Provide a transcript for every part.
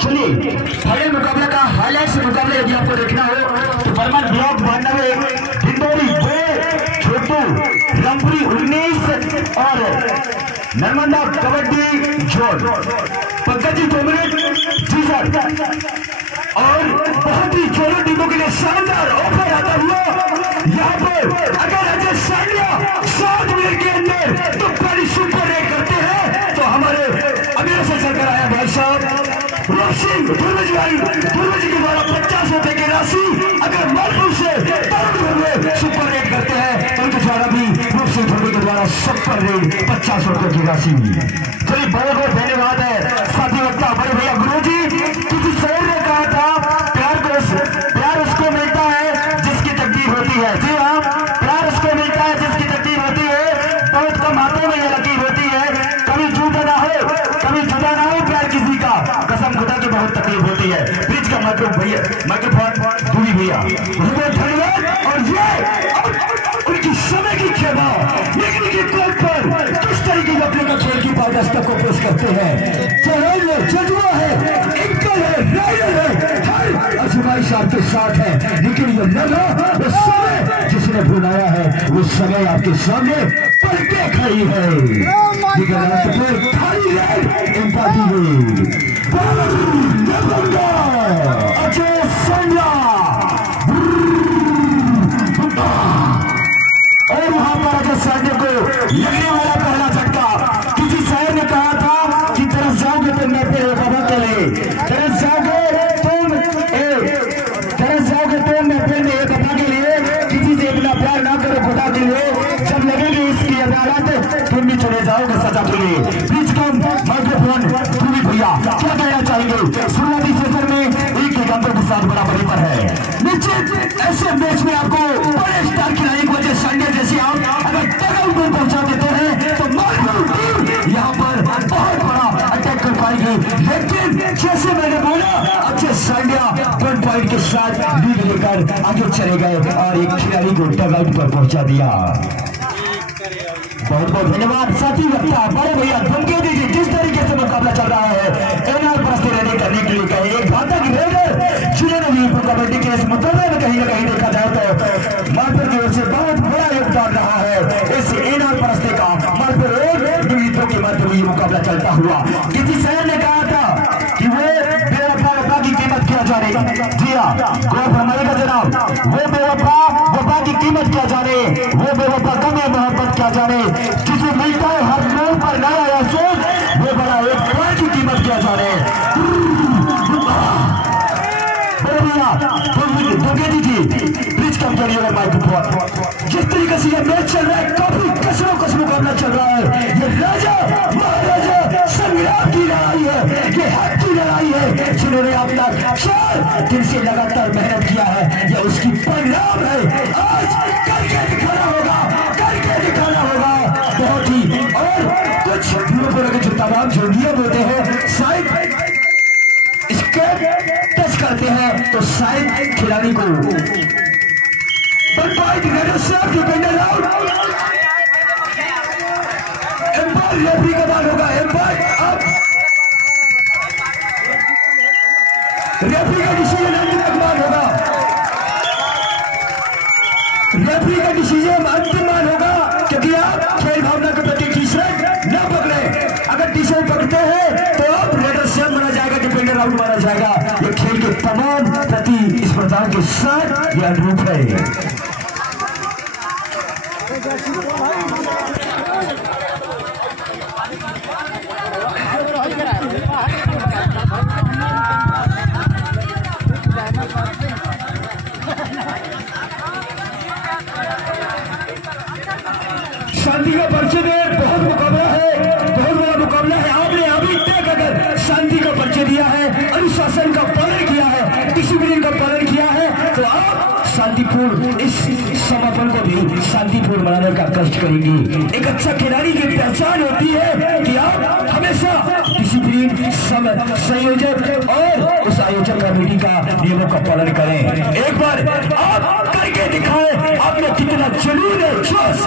चलिए फाइनल मुकाबला का हाईलाइट्स मुकाबला यदि आपको देखना हो तो बर्मन ब्लॉक 92, ढिंडोरी 2, छोटू रामपुरी 19 और नर्मदा कबड्डी जोन। पंकज जी 2 मिनट जी सर। और बहुत ही जोरों टीमों के लिए शानदार ऑफर आता हुआ यहाँ पर अगर अजय सानिया 7 मिनट के अंदर तो पहली सुपर रेड करते हैं तो हमारे अमीर से चलकर आया भाई साहब सिंह पूर्वज के द्वारा 50 रुपए की राशि अगर मालपुर से सुपर रेड करते हैं तो उनके द्वारा भी रूप सिंह पूर्वज के द्वारा सुपर रेड 50 रुपए की राशि। चलिए बहुत बहुत धन्यवाद है साथी वक्ता बड़े भैया गुरु जी। किसी शहर ने कहा था प्यार उसको मिलता है जिसकी तकदीर होती है। जी हाँ, प्यार उसको मिलता है जिसकी तकदीर होती है। बहुत कम हाथों में यह लकीर होती है। कभी जुदा ना हो प्यार किसी का, कसम खुदा की बहुत तकलीफ होती है। ब्रिज का माइक्रोफोन दूरी भैया बहुत धन्यवाद। और ये उनकी समय की खेमा लेकिन की कोर्ट पर किस तरीके से अपने खेल की पारदर्शिता को पेश करते हैं। जज्बा है, इंकल है, राइडर है, हर आजमाइश आपके साथ है। लेकिन ये लगा वो समय जिसने बुलाया है वो समय आपके सामने पढ़ के खड़ी है। अजय सानिया और वहां पर अजय सानिया को लगने वाला पहला झटका। किसी शायर ने कहा था कि तरस जाओगे तो मैं तेरे बाबा के लिए, तरस जाओगे तो मैं फिर मेरे बाबा के लिए। किसी से इतना प्यार ना करो खुदा के लिए, जब लगेगी इसकी अदालत तुम भी चले जाओगे सजा के लिए। बीच का माइक्रोफोन पूरी भैया क्या कहना चाहेंगे। शुरुआती सेशन में एक अंतर के साथ बराबरी पर है। निश्चित ऐसे मैच में आपको बड़े स्टार खिलाड़ी की वजह सानिया जैसे आप अगर टगआउट में पहुंचा देते हैं तो मालपुर टीम यहाँ पर बहुत बड़ा अटैक कर पाएगी। लेकिन जैसे मैंने बोला अजय सानिया 1 पॉइंट के साथ लीड लेकर आगे चले गए और एक खिलाड़ी को टगआउट पर पहुंचा दिया। बहुत बहुत धन्यवाद साथी वक्ता बड़े भैया धमकी दीजिए। जिस तरीके से मुकाबला चल रहा है एनआर पर रेडी करने के लिए कहे एक घातक रेडर जिन्होंने भी कबड्डी के इस मुकाबले में कहीं ना कहीं देखा जाए तो मालपुर की ओर से बहुत बड़ा योगदान रहा है। इस एनआर परस्ते का मालपुर गीतों के मध्य में ये मुकाबला चलता हुआ। किसी शहर ने कहा था कि वो बेवफा की कीमत क्या जाने। जी हाँ, गौर फरमाइएगा जनाब, वो बेवफा वफा की कीमत क्या जाने, वो बेवफा कम है मोहब्बत क्या जाने। जिसे मिलता है हर मोड़ पर नया या सोच, वो बड़ा एक पॉइंट की कीमत क्या जाने। प्लीज कम करिएगा माइक्रोफोन। जिस तरीके से ये मैच चल रहा है काफी कसम मुकाबला चल रहा है। ये राजा महाराजा संग्राम की लड़ाई है, ये हक की लड़ाई है। जिन्होंने अपना 4 दिन से लगातार मेहनत किया है, ये उसकी परिणाम है। आज करके दिखाना होगा बहुत ही। और कुछ के जो तमाम जो नियम होते हैं शायद इसके टच करते हैं तो शायद खिलाड़ी को 1 point defender out. Umpire referee का बात होगा, एम्पायर अब रेफरी का डिसीजन अंतिम मान होगा, रेफरी का डिसीजन अंतिम मान होगा। क्योंकि आप खेल भावना के प्रति टी-शर्ट न पकड़े। अगर टी-शर्ट पकड़ते हैं तो आप रेडर सेव माना जाएगा, डिफेंडर आउट माना जाएगा। ये खेल के तमाम प्रति इस प्रकार के साथ यह अनुरूप है। शांति का परिचय दे, बहुत मुकाबला है, बहुत बड़ा मुकाबला है। आपने अभी तक अगर शांति का परिचय दिया है, अनुशासन का पालन किया है, डिसिप्लिन का पालन किया है तो आप शांतिपूर्ण इस समापन को भी शांतिपूर्ण बनाने का कष्ट करेंगे। एक अच्छा खिलाड़ी की पहचान होती है कि आप हमेशा डिसिप्लिन, संयोजक और उस आयोजक कमेटी का नियमों का पालन करें। एक बार आप करके दिखाएं आपने कितना जुनून है। बस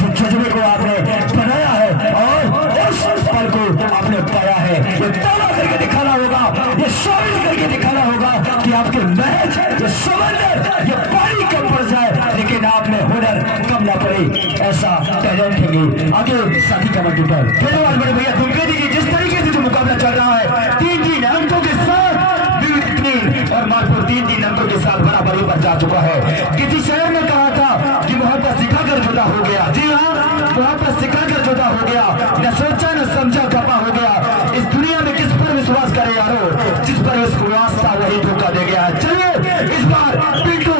जो जज्बे को आपने बनाया है और उस पल को आपने पाया है, ये दावा करके दिखाना होगा, ये साबित करके दिखाना होगा कि आपके मैच, ये समंदर, ये पानी कम पड़ जाए लेकिन आप में हुनर कम ना पड़े, ऐसा टैलेंट है। आगे साथी कमेंट पर धन्यवाद बड़े भैया दुमके जी। जिस तरीके से जो मुकाबला चल रहा है 3-3 अंकों के साथ और मालपुर 3-3 अंकों के साथ बराबरी पर जा चुका है। किसी शहर ने कहा था कि मोहब्बत सिखाकर जुदा हो गया। जी हाँ, मोहब्बत सिखाकर जुदा हो गया, न सोचा न समझा खपा हो गया। इस दुनिया में किस पर विश्वास करे यारो, जिस पर विश्वास था वही धोखा दे गया। चलिए इस बार पिंटू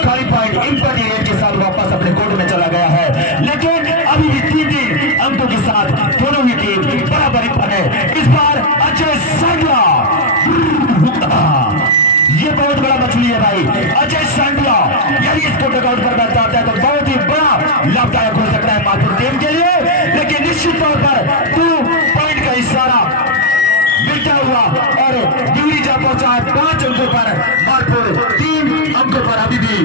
खाली पॉइंट इंपॉर्टी रेट के साथ वापस अपने कोर्ट में चला गया है, लेकिन अभी भी 3-3 अंकों के साथ दोनों ही टीम बराबरी पर है। इस बार अजय सांडला, ये बहुत बड़ा मछली है भाई, अजय सांडला यदि इसको डगआउट पर बैठ जाता है तो बहुत ही बड़ा लाभदायक हो सकता है मालपुर टीम के लिए, लेकिन निश्चित तौर पर 2 पॉइंट का इशारा मिलता हुआ और ड्यूरी जा पहुंचा है 5 अंकों पर। मालपुर 3 अंकों पर, अभी भी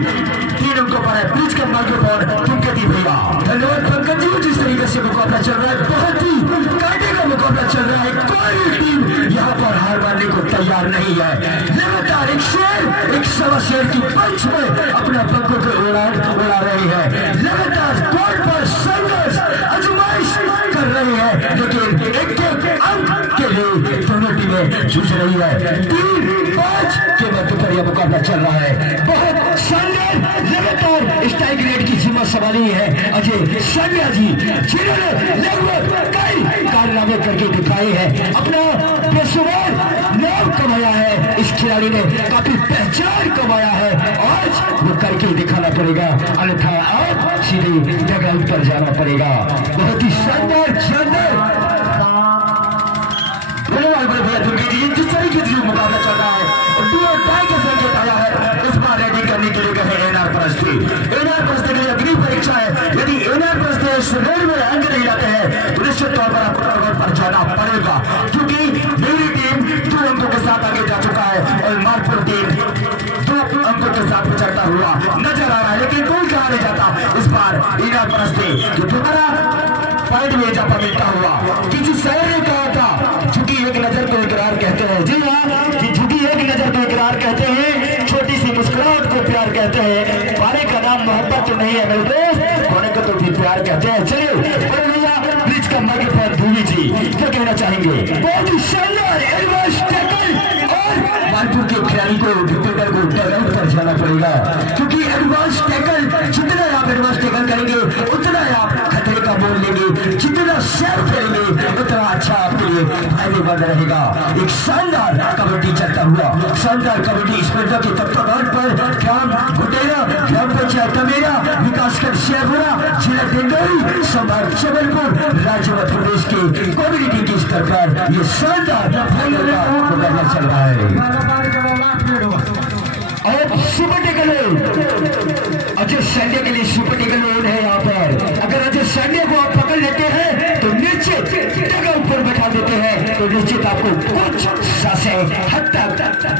3 अंकों पर है। प्लीज कर मालपुर पर तुम कहती भैया धन्यवाद पंकज जी। जिस तरीके से मुकाबला चल रहा है, बहुत ही कांटे का मुकाबला चल रहा है, कोई टीम यहाँ पर हार मानने को तैयार नहीं है। लगातार एक शेर, एक सवा शेर की पंच में अपने पंखों को उड़ा रही है। लगातार कोर्ट पर संघर्ष आजमाइश कर रही है, लेकिन एक अंक के लिए दोनों टीमें जूझ रही है। 3-5 के मध्य पर यह मुकाबला चल रहा है। बहुत शानदार लगातार स्ट्राइक रेट की जिम्मा संभाली है अजय सांडला जी, जिन्होंने लगभग कई कारनामे करके दिखाए हैं, अपना बेशुमार नाम कमाया है। इस खिलाड़ी ने काफी पहचान कमाया है, आज वो करके दिखाना पड़ेगा, अन्यथा आप सीधे डगआउट पर जाना पड़ेगा। बहुत ही शानदार शानदार जिस तरीके से मुकाबला चल रहा है, के संकेत आया है। इस बार रेडी करने के लिए कहे एनआर परस्ती के लिए अग्नि परीक्षा है। यदि एनआर परस्ती इस रेड में अंक नहीं लाते हैं तो निश्चित तौर पर आपको डगआउट पर जाना पड़ेगा, क्योंकि मेरी टीम 2 अंकों के साथ आगे जा चुका है और मालपुर टीम 2 अंकों के साथ विचरता हुआ नजर आ रहा है, लेकिन कोई कहा नहीं जाता। इस बार एनआर परस्ती जो दोबारा पॉइंट में इजाफा मिलता हुआ, किसी शहर ने कहा था झुकी एक नजर को इकरार कहते हैं। जी हाँ, कि झुकी एक नजर को इकरार कहते हैं, छोटी सी मुस्कुराहट को प्यार कहते हैं। पाने का नाम मोहब्बत तो नहीं है मेरे दोस्त, होने को तो भी प्यार कहते हैं। चलिए भैया ब्रिज का मगे पर भूमि जी क्या कहना चाहेंगे? बहुत ही शानदार एडवांस टैकल और मालपुर के खिलाड़ी को विकेटर को डगआउट पर जाना पड़ेगा, क्योंकि एडवांस टैकल जितना आप एडवांस टैकल करेंगे उतना आप खतरे का मोल लेंगे, जितना सेफ करेंगे उतना अच्छा आपके लिए फायदेमंद रहेगा। एक शानदार कबड्डी चलता हुआ, शानदार कबड्डी स्पर्धा के तत्वाधान पर ग्राम गुटेरा, ग्राम पंचायत तमेरा, विकासखंड शेरपुरा, जिला डिंडोरी, संभाग जबलपुर, राज्य मध्य प्रदेश के कम्युनिटी के स्तर पर यह शानदार मुकाबला चल रहा है। और सुपर टेकल अजय सांडे के लिए सुपर टेकल लोन है यहाँ पर। अगर अजय सांडे को आप पकड़ लेते हैं तो निश्चित जगह ऊपर बैठा देते हैं, तो निश्चित आपको कुछ सांसें हद तक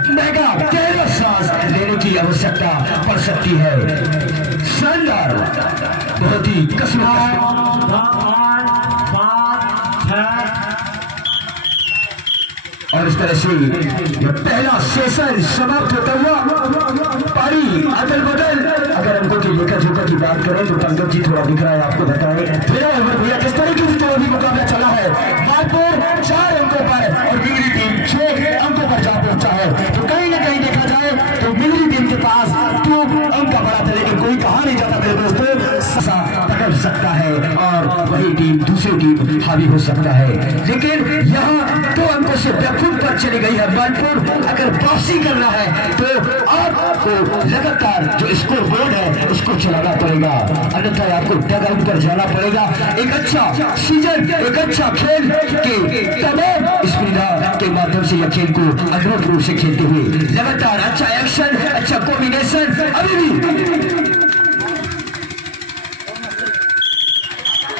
महंगा गहरा सांस लेने की आवश्यकता पड़ सकती है। शानदार, बहुत ही और इस तरह से यह पहला सेशन समाप्त होता हुआ पारी अदल बदल। अगर अंकों की लेखा जोखा की बात करें तो पंकज जी थोड़ा दिख रहा है, आपको बताएं भैया किस तरीके से जो अभी मुकाबला चला है। मालपुर 4 अंकों पर और बिगड़ी टीम 6 अंकों पर जा पहुंचा है, तो कहीं ना कहीं देखा जाए तो बिगड़ी टीम के पास 2 अंक का बड़ा था, लेकिन कोई कहा नहीं जाता मेरे दोस्तों पकड़ सकता है और वही टीम दूसरी टीम हावी हो सकता है, लेकिन यहाँ 2 अंकों से बैकफुट पर चली गई है मालपुर। अगर वापसी करना है तो आपको लगातार जो स्कोर बोर्ड है उसको चलाना पड़ेगा, अन्यथा आपको डगआउट पर जाना पड़ेगा। एक अच्छा सीजन, एक अच्छा खेल के तमाम स्पिनर के माध्यम से यह खेल को अद्भुत रूप से खेलते हुए लगातार अच्छा एक्शन, अच्छा कॉम्बिनेशन अभी भी।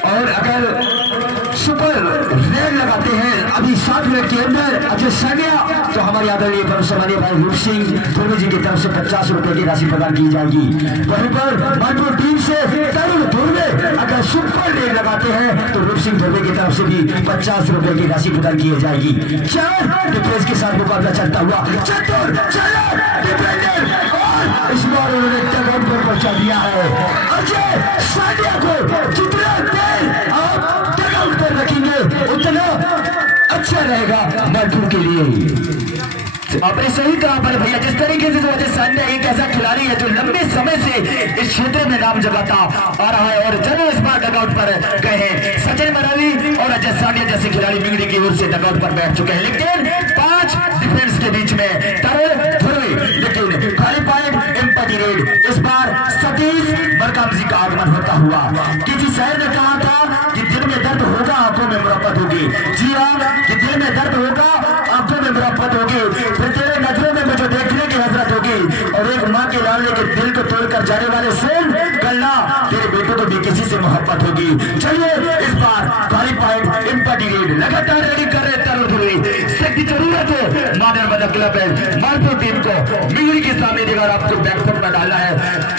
और अगर सुपर रेड लगाते हैं अभी 7 मिनट के अंदर अजय सांडिया, तो हमारे आदरणीय परम सम्मानीय भाई रूप सिंह धोनी जी की तरफ से 50 रुपए की राशि प्रदान की जाएगी। वहीं पर मालपुर टीम से तरुण आते हैं तो रूप सिंह धोबे की तरफ से भी 50 रुपए की राशि प्रदान की जाएगी। 4 डिफेंस के साथ मुकाबला चलता हुआ चतुर डिफेंडर और इस बार उन्होंने टगआउट पर पहुंचा दिया है। अजय सानिया को जितना देर आप टगआउट पर रखेंगे उतना अच्छा रहेगा मालपुर के लिए। आपने सही कहा बड़े भैया, जिस तरीके से अजय सानिया एक ऐसा खिलाड़ी है जो लंबे समय से इस क्षेत्र में नाम जमाता आ रहा है और जरूर इस बार डगआउट पर गए हैं। सचिन मरावी और अजय सानिया जैसे खिलाड़ी मिंगड़ी की ओर से डगआउट पर बैठ चुके हैं, लेकिन 5 डिफेंस के बीच में लेकिन खाली पॉइंट एम्पटी रेड। इस बार सतीश मरकाम जी का आगमन होता हुआ। किसी शहर ने कहा था कि दिल में दर्द होगा आंखों में मुरब्बत होगी। जी हाँ, कि दिल में दर्द होगा आंखों में मुरब्बत होगी, फिर तेरे नजरों में मुझे देखने की हसरत होगी और एक माँ के लाडले के दिल को तोड़कर जाने वाले सुन कलना तेरे बेटों को भी किसी से मोहब्बत होगी। चलिए इस बार खाली पॉइंट एम्पटी रेड लगातार रेडी कर रहे तरुण ध्रुवी। की जरूरत है मानव मदद क्लब है मालपुर टीम को मिंगड़ी के सामने देकर आपको बैकफुट में डालना है,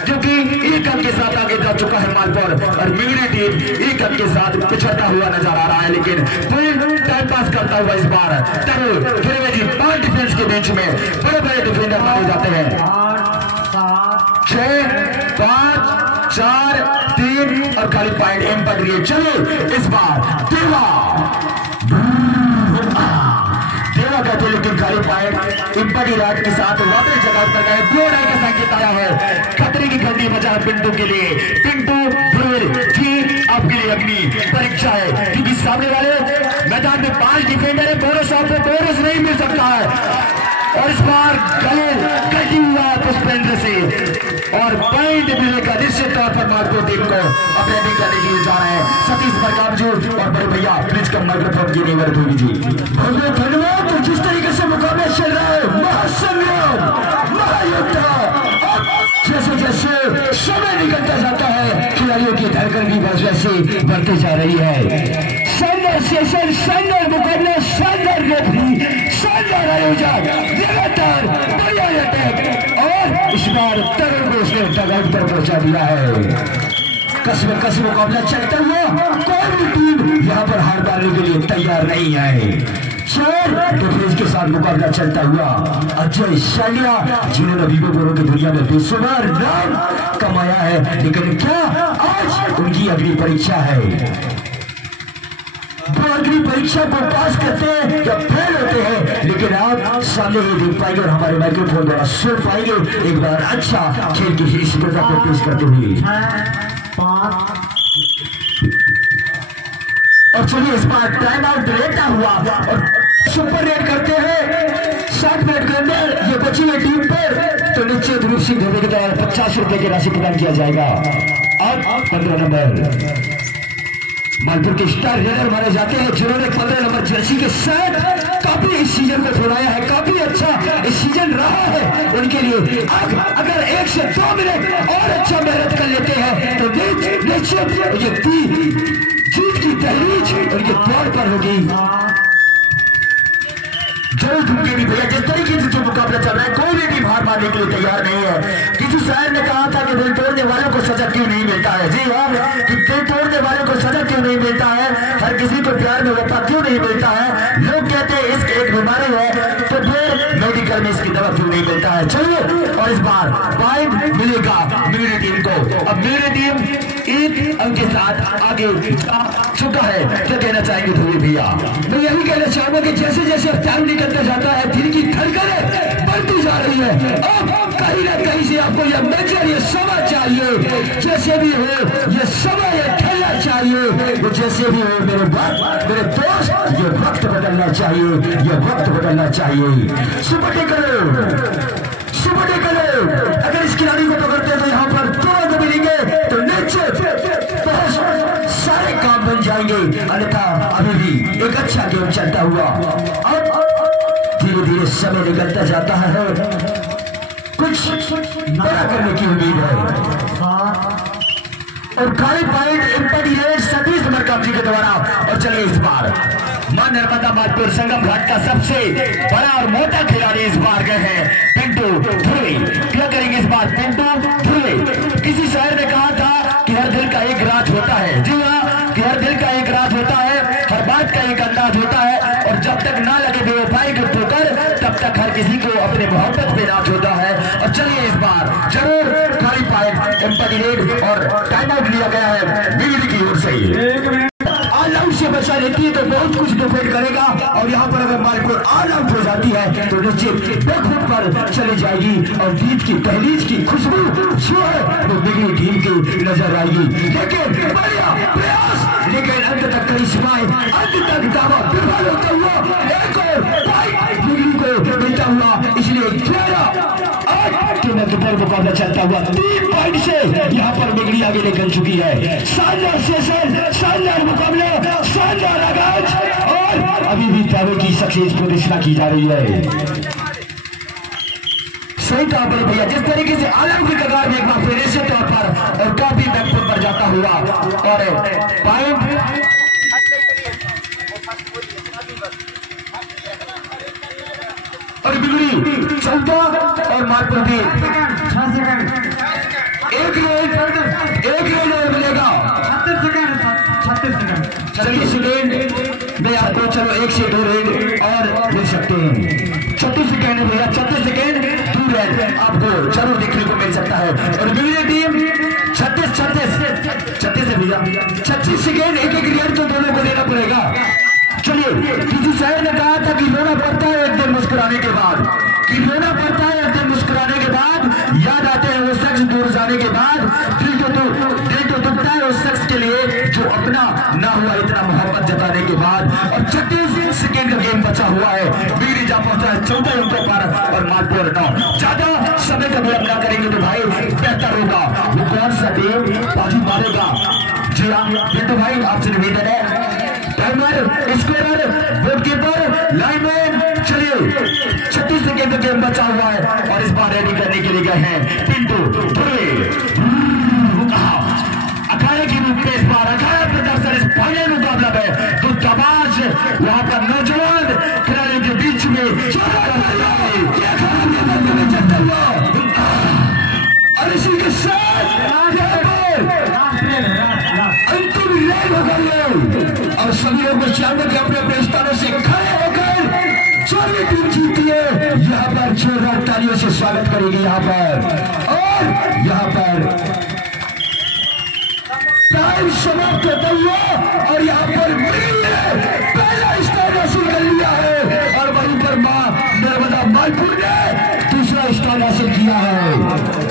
क्योंकि एक अंक के साथ आगे जा चुका है मालपुर और मिंगड़ी टीम एक अंक के साथ पिछड़ता हुआ नजर आ रहा है। लेकिन फिर टाइम पास करता हुआ इस बार तरुण ध्रुवी जी 5 डिफेंस के बीच में बड़े बड़े डिफेंडर माने जाते हैं। 6 5 4 3 और खाली पॉइंट एम पर लिए। चलिए इस बार देवा कहते हैं, लेकिन खाली पॉइंट इम्पटी राट के साथ वापस जगह पर गए। ब्लू डाई का संकेत आया है, खतरे की घंटी बजा पिंटू के लिए। पिंटू ध्रुवी जी आपके लिए अग्नि परीक्षा है, क्योंकि सामने वाले मैदान में 5 डिफेंडर है, बोनस आपको बोनस नहीं मिल सकता है। और इस बार गले कटी हुआ पुष्पेंद्र से और पॉइंट मिलेगा निश्चित तौर पर मालपुर टीम को अपने भी करने के लिए जा रहे हैं सतीश मरकाम जी और बड़े भैया प्लीज कम माइक्रोफोन की निवर धोबी जी। बहुत धन्यवाद। तो जिस तरीके से मुकाबला चल रहा है, महासंग्राम महायुद्ध, जैसे जैसे समय निकलता जाता है खिलाड़ियों की धड़कन की वजह से बढ़ती जा रही है। शानदार सेशन, शानदार मुकाबला, शानदार रेफरी, शानदार आयोजन, लगातार बढ़िया अटैक और इस बार तरुण को उसने डगआउट पर पहुंचा दिया है। कस मुकाबला चलता हुआ, कोई भी टीम यहाँ पर हार मारने के लिए तैयार नहीं है। 4 डिफेंस के साथ मुकाबला चलता हुआ अजय सानिया जिन्होंने वीवो बोरो की दुनिया में बेशुमार नाम कमाया है, लेकिन क्या आज उनकी अगली परीक्षा है। वो अगली परीक्षा को पास करते हैं या फेल होते हैं, लेकिन आप सामने ही देख पाएंगे और हमारे माइक्रोफोन द्वारा सुन पाएंगे एक बार अच्छा खेल की स्पर्धा को पेश करते हुए। और चलिए इस बार टाइम आउट लेता हुआ और सुपर रेड करते हैं 60 मिनट के अंदर ये बची है टीम पर, तो निश्चित रूप से धोबे के द्वारा 50 रुपए की राशि प्रदान किया जाएगा। अब 15 नंबर मालपुर के स्टार रेडर माने जाते हैं, जिन्होंने 15 नंबर जर्सी के साथ काफी इस सीजन को छुड़ाया है, काफी अच्छा इस सीजन रहा है उनके लिए। अगर 1 से 2 मिनट और अच्छा मेहनत कर लेते हैं तो निश्चित ये जीत की दहलीज उनके द्वार पर होगी। जरूर ढूंढेगी भैया, जिस तरीके से जो मुकाबला चल रहा है कोई भी टीम हार मारने के लिए तैयार नहीं है। किसी शायर ने कहा था कि दिल तोड़ने वालों को सजा क्यों नहीं मिलता है। जी हाँ, कि दिल तोड़ने वालों को सजा क्यों नहीं मिलता है, हर किसी को प्यार में वफा क्यों नहीं मिलता है। लोग कहते हैं इसकी एक बीमारी है, तो फिर मेडिकल में इसकी दवा क्यों नहीं मिलता है। चलिए और इस बार पॉइंट मिलेगा मिंगड़ी टीम को। अब मिंगड़ी टीम एक अंक के साथ आगे चुका है। क्या कहना चाहेंगे धोबी भैया? मैं यही कहना चाहूंगा कि जैसे जैसे टाइम निकलता जाता है दिल की धड़कनें बढ़ती जा रही है। अब कहीं ना कहीं से आपको यह मेजर ये समय चाहिए, जैसे भी हो ये समय ये ठहरना चाहिए, वो जैसे भी हो मेरे दोस्त ये वक्त बदलना चाहिए, ये वक्त बदलना चाहिए। सुपर करो अगर इस खिलाड़ी को पकड़ते तो यहाँ पर तुरंत मिलेंगे तो निश्चित बहुत सारे काम बन जाएंगे, अन्यथा अभी भी एक अच्छा गेम चलता हुआ। अब धीरे धीरे समय निकलता जाता है, कुछ बड़ा करने की उम्मीद है और खाली पॉइंट एम्पटी है सतीश मरकाम जी के द्वारा। और चलिए इस बार मां नर्मदा मालपुर संगम घाट का सबसे बड़ा और मोटा खिलाड़ी इस बार गए हैं पिंटू ध्रुवी। क्या करेंगे इस बार पिंटू ध्रुवी? किसी शायर ने कहा था कि हर दिल का एक राज होता है। जी हाँ, कि हर दिल किसी को अपने मोहब्बत पे नाच होता है। और चलिए इस बार जरूर खाली पाए एम्पटी रेड और टाइम आउट लिया गया है बिजली की ओर से। ऑल आउट से बचा लेती है तो बहुत कुछ डिपेंड करेगा और यहाँ पर अगर मालपुर ऑल आउट हो जाती है तो निश्चित बैकफुट पर चली जाएगी और जीत की तहलीज की खुशबू जो है वो बिगड़ी टीम की नजर आएगी। लेकिन बढ़िया प्रयास, लेकिन अंत तक करिश्माएं, अंत तक दावा विफल होता हुआ एक और पॉइंट बिगड़ी को मिलता हुआ, इसलिए 11-8 के नंबर मुकाबला चलता हुआ 3 पॉइंट से यहाँ पर बिगड़ी आगे निकल चुकी है। शानदार सेशन, शानदार मुकाबला, शानदार आगाज और अभी भी दावे की सक्सेस प्रदर्शना की जा रही है। सही कहा बड़े भैया, जिस तरीके से आलम की कगार में एक बार फिर निश्चित तौर पर और काफी बैकफुट पर जाता हुआ और पॉइंट और बिगड़ी 14 और मालपुर भी 6 सेकंड, एक रेड और मिलेगा 36 सेकंड में आपको चलो 1 से 2 रेड और मिल सकते हैं। 36 सेकंड है भैया, 36 सेकंड 2 रेड आपको जरूर देखने को मिल सकता है। और बिगड़ी टीम 36 है भैया, 36 सेकंड एक रेड तो दोनों को देना पड़ेगा। चलिए, किसी शायर ने कहा था कि रोना पड़ता है एक दिन मुस्कुराने के बाद, कि रोना पड़ता है एक दिन मुस्कुराने के बाद, याद आते हैं वो शख्स दूर जाने के बाद, दिल तो दुखता है उस शख्स के लिए जो अपना ना हुआ इतना मोहब्बत जताने के बाद। और 36 सेकेंड का गेम बचा हुआ है, बिगड़ी जा पहुंचा है 14 अंकों पर और मालपुर 9। ज्यादा समय का विलंब ना करेंगे तो भाई बेहतर होगा। वो कौन सा टीम बाजी मारेगा? जी हाँ बिट्टू भाई, आपसे निवेदन है, टाइमर, स्कोरर, गोलकीपर, लाइनमैन। चलिए 36 सेकेंड का गेम बचा हुआ है और इस बार रेडी करने के लिए गए हैं पिंटू अखाड़े की रूप में इस बार अखाड़ा प्रदर्शन इस फाइनल मुकाबला में तो तबाज वहां पर नौजवान खिलाड़ियों के बीच में और इसी के साथ अंतिम रेड हो गई और सभी लोग को चाहते कि अपने अपने स्थानों से खड़े होकर चौरी टीम जीती है। यहाँ पर जोरदार तालियों से स्वागत करेगी यहाँ पर। और यहाँ पर टाइम समाप्त होता हुआ और यहाँ पर पहला स्थान हासिल कर लिया है और वहीं पर मां नर्मदा मालपुर ने दूसरा स्थान हासिल किया है।